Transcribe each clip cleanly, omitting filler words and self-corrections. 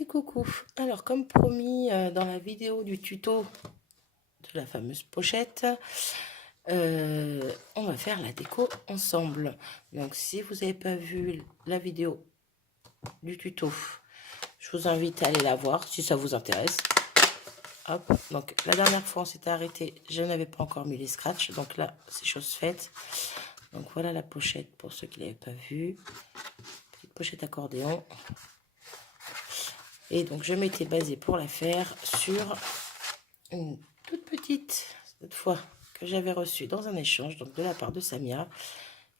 Et coucou. Alors, comme promis dans la vidéo du tuto de la fameuse pochette, on va faire la déco ensemble. Donc, si vous n'avez pas vu la vidéo du tuto, je vous invite à aller la voir si ça vous intéresse. Hop. Donc, la dernière fois, on s'était arrêté. Je n'avais pas encore mis les scratchs. Donc là, c'est chose faite. Donc, voilà la pochette pour ceux qui ne l'avaient pas vue. Petite pochette accordéon. Et donc, je m'étais basée pour la faire sur une toute petite, cette fois, que j'avais reçue dans un échange, donc de la part de Samia,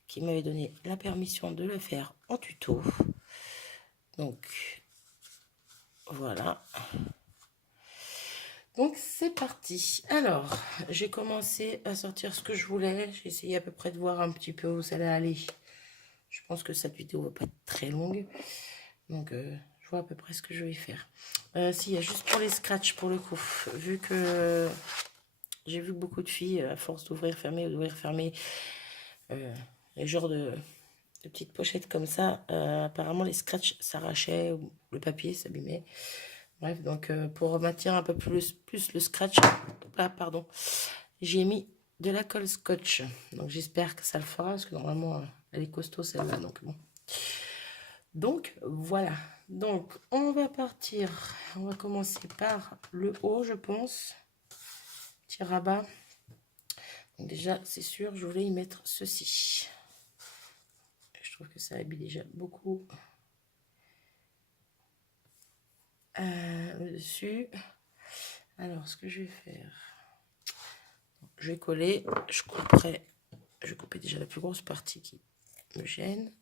qui m'avait donné la permission de le faire en tuto. Donc, voilà. Donc, c'est parti. Alors, j'ai commencé à sortir ce que je voulais. J'ai essayé à peu près de voir un petit peu où ça allait aller. Je pense que cette vidéo va pas être très longue. Donc, je vois à peu près ce que je vais faire. Si, il y a juste pour les scratchs, pour le coup. Vu que j'ai vu beaucoup de filles, à force d'ouvrir, fermer, d'ouvrir, fermer, les genres de petites pochettes comme ça, apparemment les scratchs s'arrachaient, ou le papier s'abîmait. Bref, donc pour maintenir un peu plus le scratch, là, pardon, j'ai mis de la colle scotch. Donc j'espère que ça le fera, parce que normalement elle est costaud celle-là, donc bon. Donc voilà, donc on va partir, on va commencer par le haut, je pense, petit rabat. Donc déjà c'est sûr, je voulais y mettre ceci. Je trouve que ça habille déjà beaucoup le dessus. Alors ce que je vais faire, je vais coller, je vais couper déjà la plus grosse partie qui me gêne.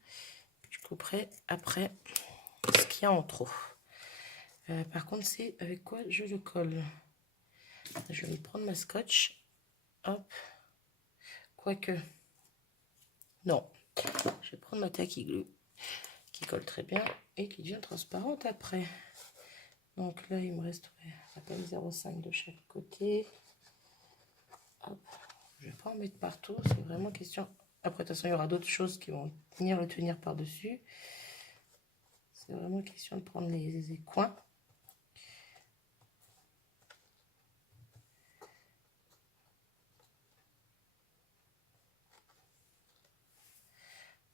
Je couperai après ce qu'il y a en trop. Par contre, c'est avec quoi je le colle. Je vais me prendre ma scotch. Hop. Quoique. Non. Je vais prendre ma tacky glue qui colle très bien et qui devient transparente après. Donc là, il me reste à peine 0,5 de chaque côté. Hop. Je ne vais pas en mettre partout. C'est vraiment question. Après, de toute façon, il y aura d'autres choses qui vont venir le tenir par-dessus. C'est vraiment question de prendre les coins.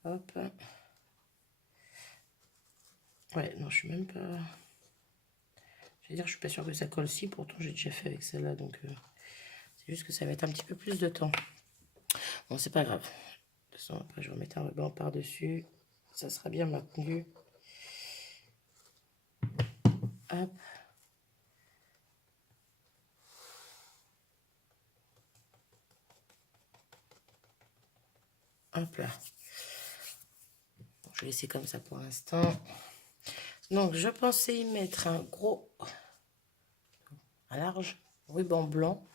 Hop. Ouais, non, je suis même pas... Je vais dire, je suis pas sûre que ça colle si, pourtant j'ai déjà fait avec celle-là, donc c'est juste que ça va être un petit peu plus de temps. Bon, c'est pas grave. De toute façon, après, je vais remettre un ruban par-dessus. Ça sera bien maintenu. Hop. Hop là. Bon, je vais laisser comme ça pour l'instant. Donc, je pensais y mettre un gros, un large ruban blanc.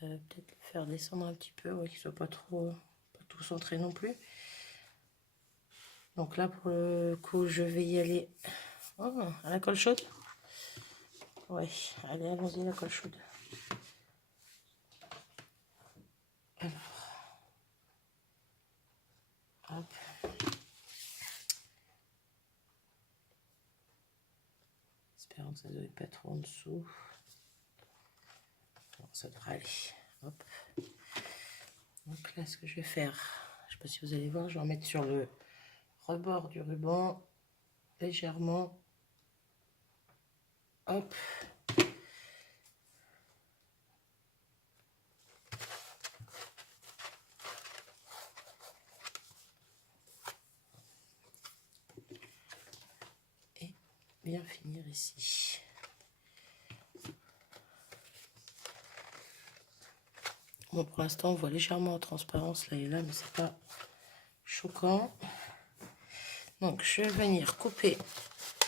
Peut-être le faire descendre un petit peu, ouais, qu'il soit pas trop, pas tout centré non plus. Donc là, pour le coup, je vais y aller à la colle chaude. Ouais, allez, allons-y, la colle chaude. Alors, hop. Espérons que ça ne doit pas trop en dessous. Bon, ça devrait aller. Hop. Donc là, ce que je vais faire, je ne sais pas si vous allez voir, je vais en mettre sur le rebord du ruban, légèrement. Hop. Et bien finir ici. Bon, pour l'instant, on voit légèrement en transparence là et là, mais c'est pas choquant. Donc, je vais venir couper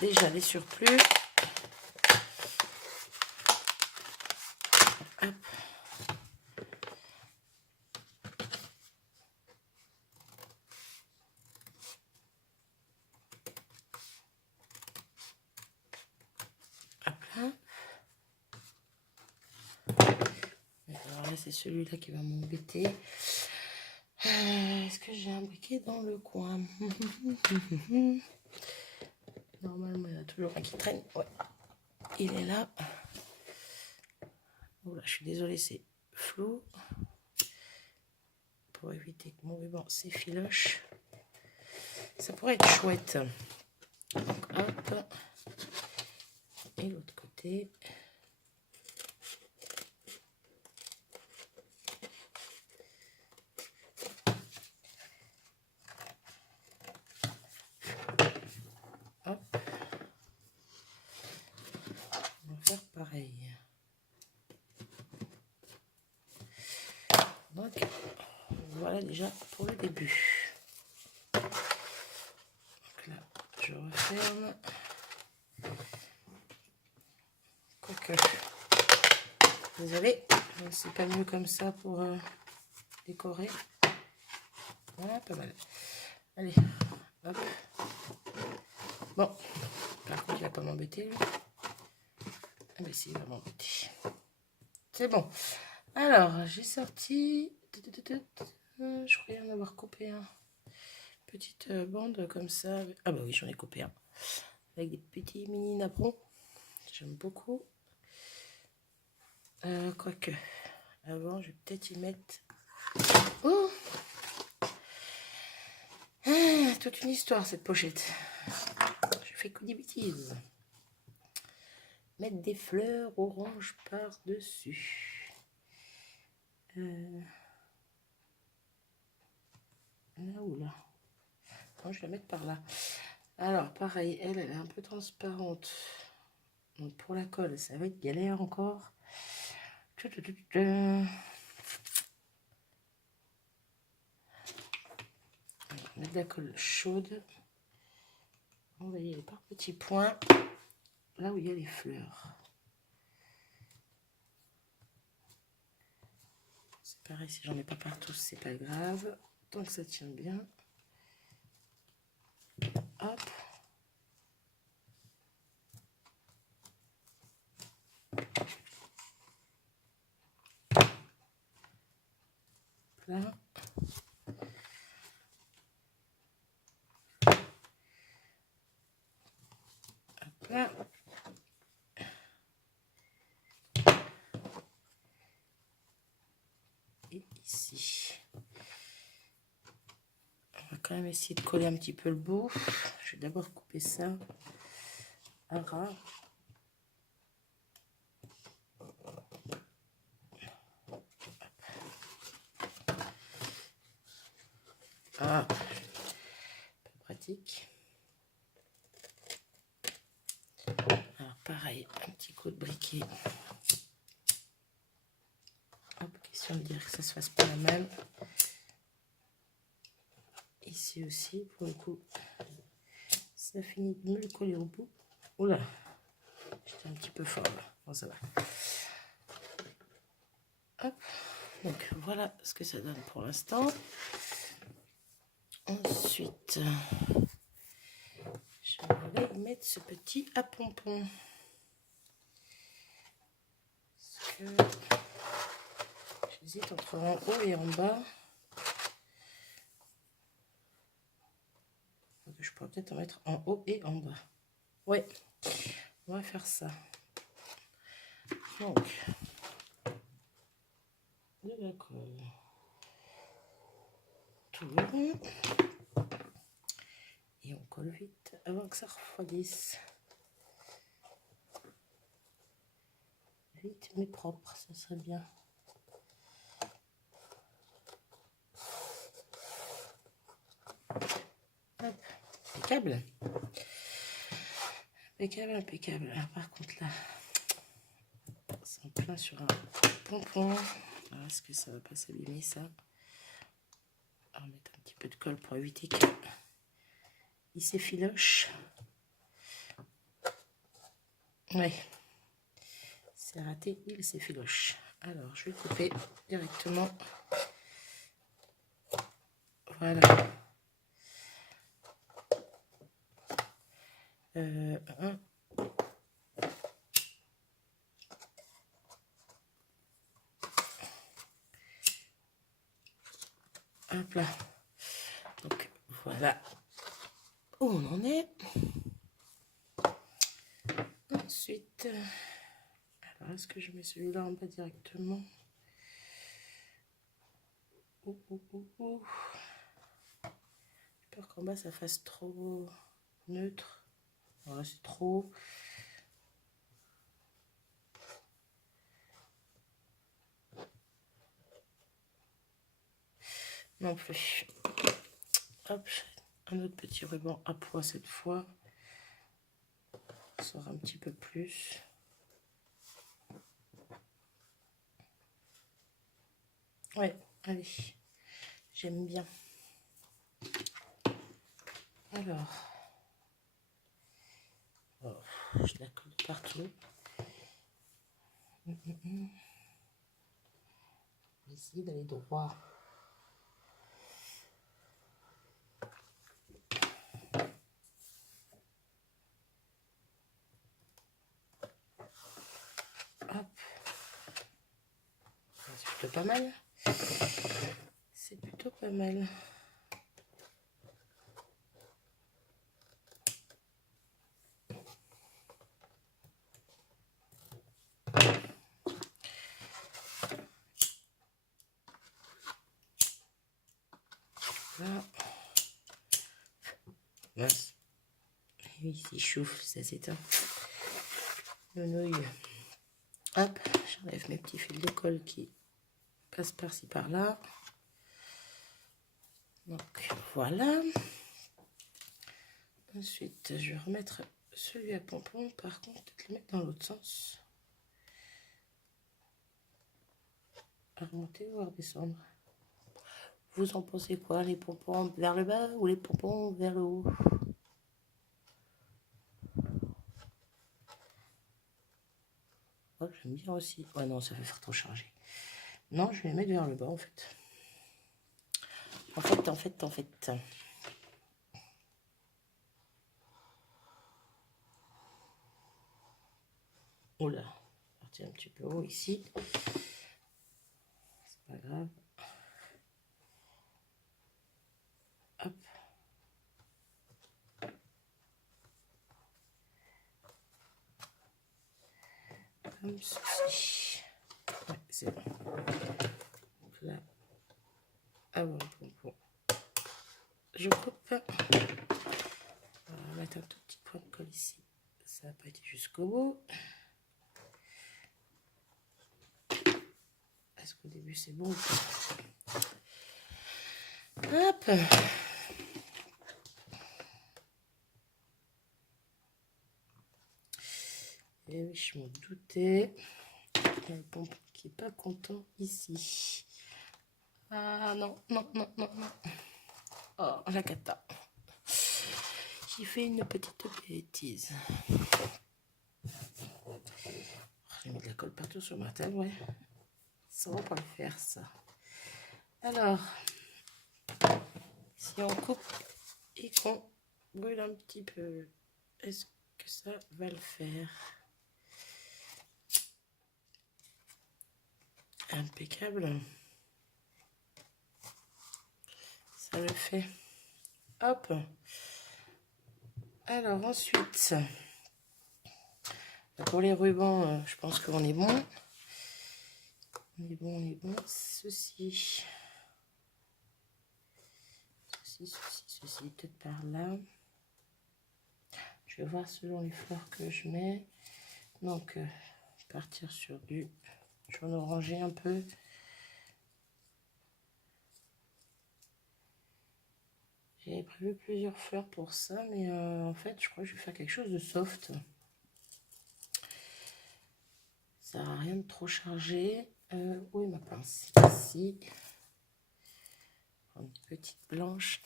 déjà les surplus. Hop. Hop là. Alors là, c'est celui-là qui va m'embêter. Est-ce que j'ai un briquet dans le coin? Normalement, il y en a toujours un qui traîne. Ouais. Il est là. Oula, je suis désolée, c'est flou. Pour éviter que mon ruban s'effiloche. Ça pourrait être chouette. Donc, hop. Et l'autre côté. Hop. On va faire pareil. Donc, voilà déjà pour le début. Donc là, je referme. Quoique, désolée, c'est pas mieux comme ça pour décorer. Voilà, pas mal. Allez, hop. Bon, par contre, il va pas m'embêter, lui. Ah ben si, il va m'embêter. C'est bon. Alors, j'ai sorti... Je croyais en avoir coupé un. Petite bande comme ça. Ah bah oui, j'en ai coupé un. Avec des petits mini napperons. J'aime beaucoup. Quoique, avant, je vais peut-être y mettre... Oh, ah, toute une histoire, cette pochette. Je fais que des bêtises. Mettre des fleurs orange par-dessus. Là ou là? Non, je vais la mettre par là. Alors, pareil, elle est un peu transparente. Donc, pour la colle, ça va être galère encore. On va mettre de la colle chaude. On va y aller par petits points. Là où il y a les fleurs. C'est pareil, si j'en ai pas partout, c'est pas grave. Tant que ça tient bien. Hop. Là. Hop là. Et ici. On va quand même essayer de coller un petit peu le bout. Je vais d'abord couper ça à ras. Ah, pas pratique. Alors pareil, un petit coup de briquet. Hop, question de dire que ça se fasse pas la même. Ici aussi, pour le coup, ça finit de me le coller au bout. Oula, j'étais un petit peu fort là. Bon, ça va. Hop, donc voilà ce que ça donne pour l'instant. Ensuite, je vais y mettre ce petit à pompon. Parce que j'hésite entre en haut et en bas. Donc, je pourrais peut-être en mettre en haut et en bas. Ouais, on va faire ça. Donc, de la colle. Tout le long. Et on colle vite avant que ça refroidisse. Vite mais propre, ça serait bien. Hop, impeccable. Impeccable, impeccable. Alors, par contre là, c'est en plein sur un pompon. Alors, est-ce que ça va pas s'abîmer ça? On va mettre un petit peu de colle pour éviter qu'il s'effiloche. Ouais, c'est raté, il s'effiloche. Alors, je vais couper directement. Voilà. Hop là. Donc, voilà où on en est. Ensuite, alors est-ce que je mets celui-là en bas directement? J'ai peur qu'en bas ça fasse trop neutre. Voilà, c'est trop. Non plus. Hop, un autre petit ruban à pois cette fois. Ça sort un petit peu plus. Ouais, allez, j'aime bien. Alors, oh, je la colle partout. Essayer d'aller droit. Hop. C'est plutôt pas mal. C'est plutôt pas mal. Là. Mince. Oui, il chauffe, ça s'éteint. Le nouille. Hop, j'enlève mes petits fils de colle qui passent par-ci par-là. Donc voilà. Ensuite, je vais remettre celui à pompon. Par contre, peut-être le mettre dans l'autre sens. À remonter ou à redescendre. Vous en pensez quoi? Les pompons vers le bas ou les pompons vers le haut? Oh, j'aime bien aussi. Oh non, ça va faire trop chargé. Non, je vais les mettre vers le bas en fait. En fait. Oh là, partir un petit peu haut ici. C'est pas grave. Hop. Comme ceci. Ouais, c'est bon. Donc là, avant le pompon, je coupe. On va mettre un tout petit point de colle ici. Ça n'a pas été jusqu'au bout. Est-ce qu'au début c'est bon? Hop. Et oui, je m'en doutais. Il y a le pompon qui n'est pas content ici. Ah non. Oh, la cata. J'ai fait une petite bêtise. J'ai mis de la colle partout sur ma table, ouais. Ça va pas le faire, ça. Alors, si on coupe et qu'on brûle un petit peu, est-ce que ça va le faire? Impeccable. Ça le fait. Hop. Alors ensuite, pour les rubans, je pense qu'on est bon. On est bon. Ceci, peut-être par là. Je vais voir selon les fleurs que je mets. Donc, partir sur du jaune orangé un peu. J'avais prévu plusieurs fleurs pour ça, mais en fait, je crois que je vais faire quelque chose de soft. Ça n'a rien de trop chargé. Où est ma pince? Ici. Une petite blanche.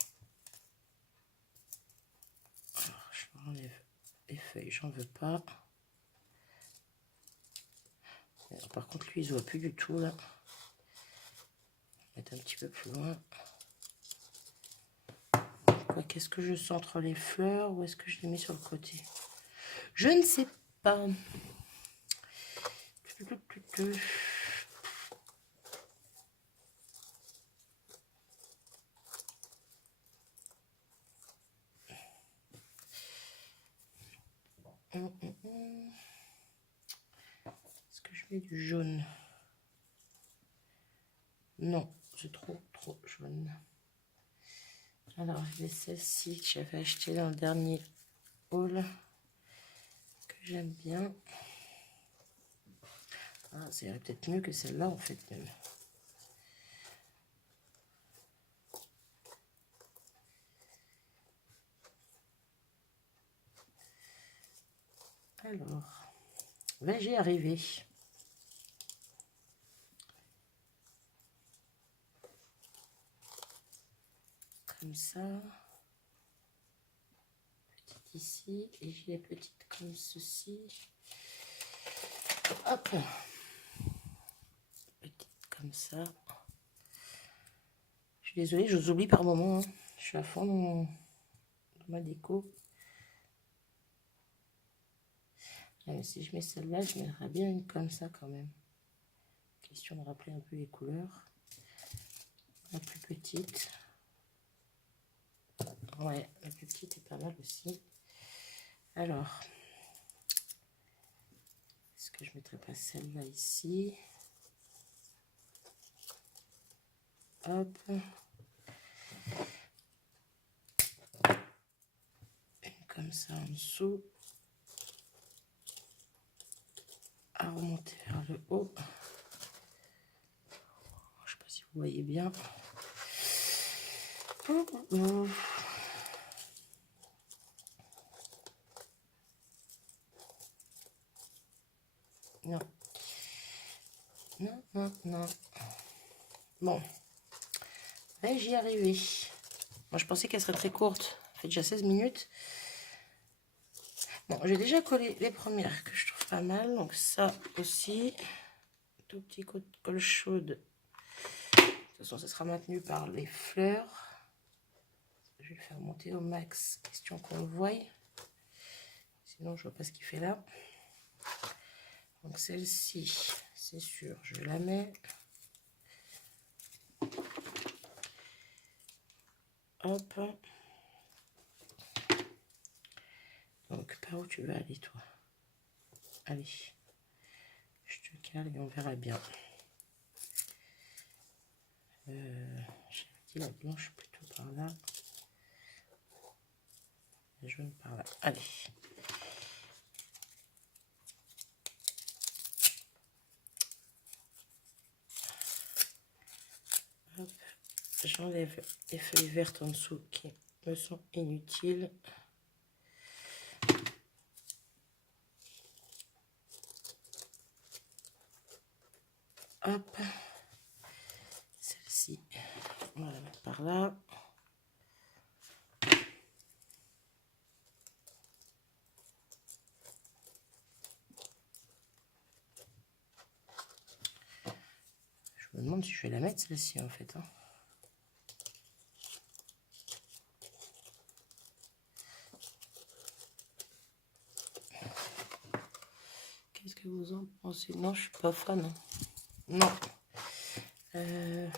Alors, je enlève les feuilles, j'en veux pas. Alors, par contre, lui, il se voit plus du tout là. Mettre un petit peu plus loin. Qu'est-ce que je sens entre les fleurs ou est-ce que je les mets sur le côté? Je ne sais pas. je mets du jaune? Non, c'est trop jaune. Alors, je mets celle-ci que j'avais acheté dans le dernier haul, que j'aime bien. Ah, ça irait peut-être mieux que celle-là, en fait, même. Alors, vais-je y arriver? Comme ça. Petite ici. Et j'ai les petites comme ceci. Hop. Petite comme ça. Je suis désolée, je vous oublie par moment. Hein. Je suis à fond dans ma déco. Ah, si je mets celle-là, je mettrai bien une comme ça quand même. Question de rappeler un peu les couleurs. La plus petite. Ouais, la plus petite est pas mal aussi. Alors, est-ce que je ne mettrai pas celle-là ici? Hop. Une comme ça en dessous. À remonter vers le haut. Je ne sais pas si vous voyez bien. Non. Non. Bon. Vais-je y arriver? Moi, je pensais qu'elle serait très courte. Elle fait déjà 16 minutes. Bon, j'ai déjà collé les premières que je trouve pas mal. Donc ça aussi. Tout petit colle chaude. De toute façon, ça sera maintenu par les fleurs. Je vais le faire monter au max. Question qu'on le voie. Sinon, je vois pas ce qu'il fait là. Donc celle-ci, c'est sûr, je la mets. Hop. Donc par où tu vas aller toi? Allez. Je te cale et on verra bien. J'ai dit la blanche plutôt par là. La jaune par là. Allez. J'enlève les feuilles vertes en dessous qui me sont inutiles. Hop. Celle-ci, on va la mettre par là. Je me demande si je vais la mettre celle-ci en fait. Hein. Qu'est-ce que vous en pensez? Non, je suis pas fan. Non. La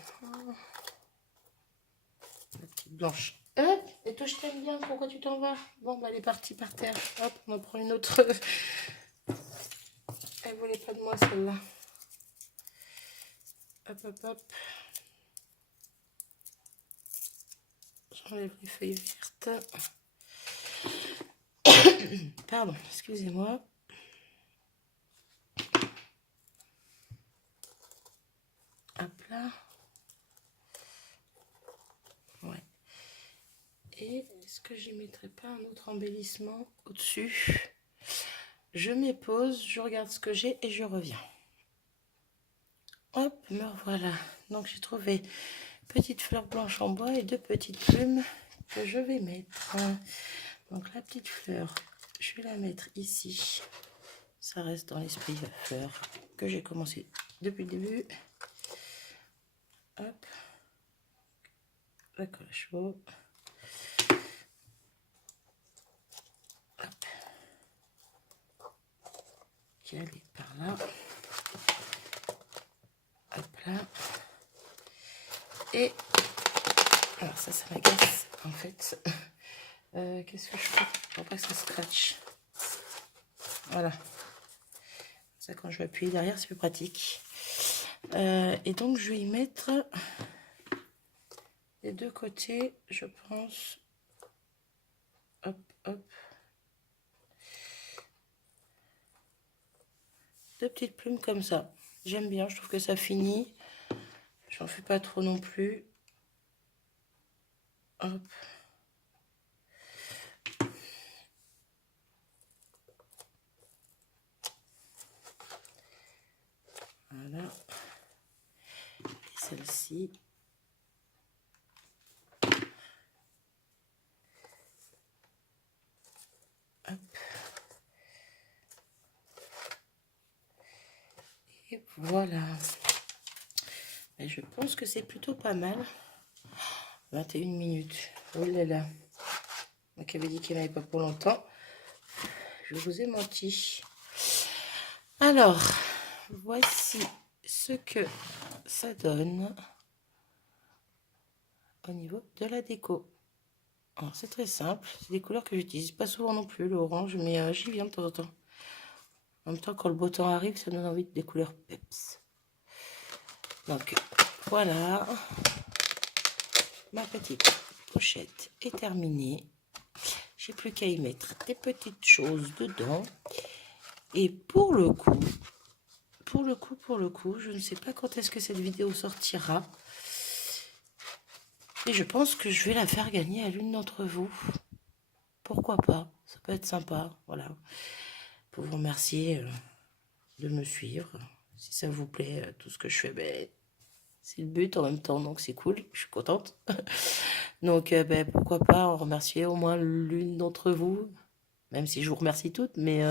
petite blanche. Hop, et toi je t'aime bien, pourquoi tu t'en vas? Bon, bah elle est partie par terre. Hop, on en prend une autre. Elle voulait pas de moi celle-là. Hop. J'enlève les feuilles vertes. Pardon, excusez-moi. Hop là. Ouais. Et est-ce que j'y mettrai pas un autre embellissement au-dessus? Je m'épose, je regarde ce que j'ai et je reviens. Hop, me revoilà. Donc j'ai trouvé petite fleur blanche en bois et deux petites plumes que je vais mettre. Donc la petite fleur, je vais la mettre ici. Ça reste dans l'esprit de la fleur que j'ai commencé depuis le début. Hop, la colle à chaud. Hop, qui allait par là. Hop là. Et alors ça m'agace en fait. Qu'est-ce que je fais pour pas que ça scratch? Voilà. Ça, quand je vais appuyer derrière, c'est plus pratique. Et donc, je vais y mettre les deux côtés, je pense. Hop, hop. Deux petites plumes comme ça. J'aime bien, je trouve que ça finit. J'en fais pas trop non plus. Hop. Voilà. Et celle-ci. Hop. Et voilà. Et je pense que c'est plutôt pas mal. 21 minutes. Oh là là. Moi qui avais dit qu'il n'y en avait pas pour longtemps. Je vous ai menti. Alors, voici ce que ça donne au niveau de la déco. C'est très simple. C'est des couleurs que j'utilise pas souvent non plus, l'orange, mais j'y viens de temps en temps. En même temps, quand le beau temps arrive, ça donne envie des couleurs peps. Donc, voilà. Ma petite pochette est terminée. J'ai plus qu'à y mettre des petites choses dedans. Et pour le coup, je ne sais pas quand est-ce que cette vidéo sortira. Et je pense que je vais la faire gagner à l'une d'entre vous. Pourquoi pas? Ça peut être sympa, voilà. Pour vous remercier de me suivre. Si ça vous plaît, tout ce que je fais, ben, c'est le but en même temps, donc c'est cool, je suis contente. Donc, ben, pourquoi pas en remercier au moins l'une d'entre vous, même si je vous remercie toutes, mais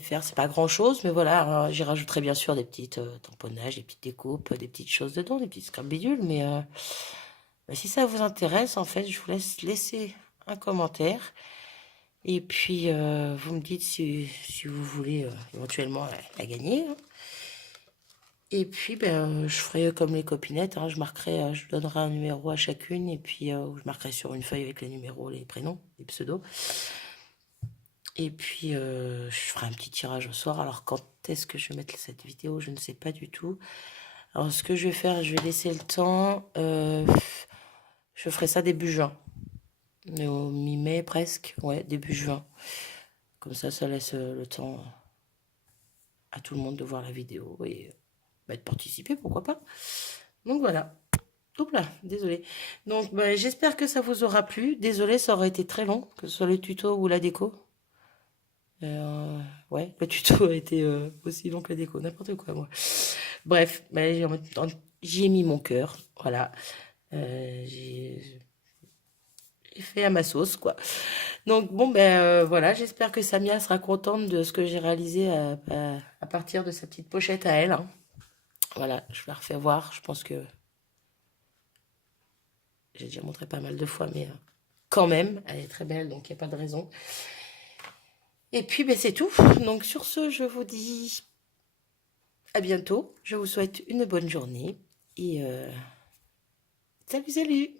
faire, c'est pas grand-chose, mais voilà, j'y rajouterai bien sûr des petites tamponnages, des petites découpes, des petites choses dedans, des petites scraps-bidules, mais si ça vous intéresse, en fait, je vous laisse laisser un commentaire, et puis vous me dites si vous voulez éventuellement la gagner, hein. Et puis, ben, je ferai comme les copinettes, hein, je marquerai, je donnerai un numéro à chacune, et puis je marquerai sur une feuille avec les numéros, les prénoms, les pseudos. Et puis, je ferai un petit tirage au soir. Alors, quand est-ce que je vais mettre cette vidéo? Je ne sais pas du tout. Alors, ce que je vais faire, je vais laisser le temps. Je ferai ça début juin. Au mi-mai presque. Ouais, début juin. Comme ça laisse le temps à tout le monde de voir la vidéo et de participer, pourquoi pas. Donc, voilà. Oups là, désolé. Donc, j'espère que ça vous aura plu. Désolé, ça aurait été très long, que ce soit le tuto ou la déco. Ouais, le tuto a été aussi long que la déco, n'importe quoi, moi. Bref, j'y ai mis mon cœur, voilà. J'ai fait à ma sauce, quoi. Donc, bon, voilà, j'espère que Samia sera contente de ce que j'ai réalisé à partir de sa petite pochette à elle, hein. Voilà, je la refais voir, je pense que j'ai déjà montré pas mal de fois, mais quand même, elle est très belle, donc il n'y a pas de raison. Et puis, c'est tout. Donc, sur ce, je vous dis à bientôt. Je vous souhaite une bonne journée. Et salut, salut!